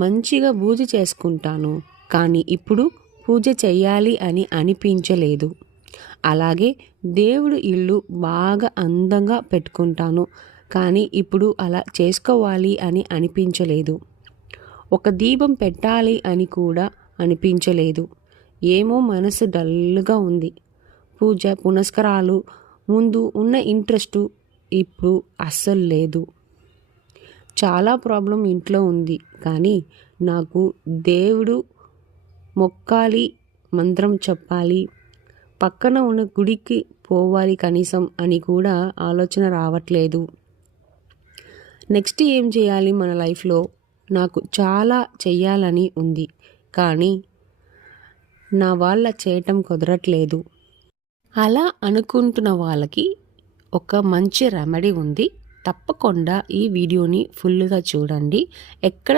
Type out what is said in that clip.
మంచిగా పూజ చేసుకుంటాను, కానీ ఇప్పుడు పూజ చెయ్యాలి అని అనిపించలేదు. అలాగే దేవుడు ఇల్లు బాగా అందంగా పెట్టుకుంటాను, కానీ ఇప్పుడు అలా చేసుకోవాలి అని అనిపించలేదు. ఒక దీపం పెట్టాలి అని కూడా అనిపించలేదు. ఏమో మనసు డల్గా ఉంది. పూజ పునస్కారాలు ముందు ఉన్న ఇంట్రెస్టు ఇప్పుడు అస్సలు లేదు. చాలా ప్రాబ్లం ఇంట్లో ఉంది, కానీ నాకు దేవుడు మొక్కాలి, మంత్రం చెప్పాలి, పక్కన ఉన్న గుడికి పోవాలి కనీసం అని కూడా ఆలోచన రావట్లేదు. నెక్స్ట్ ఏం చేయాలి మన లైఫ్లో? నాకు చాలా చెయ్యాలని ఉంది, కానీ నా వాళ్ళ చేయటం కుదరట్లేదు. అలా అనుకుంటున్న వాళ్ళకి ఒక మంచి రెమెడీ ఉంది. తప్పకుండా ఈ వీడియోని ఫుల్గా చూడండి. ఎక్కడ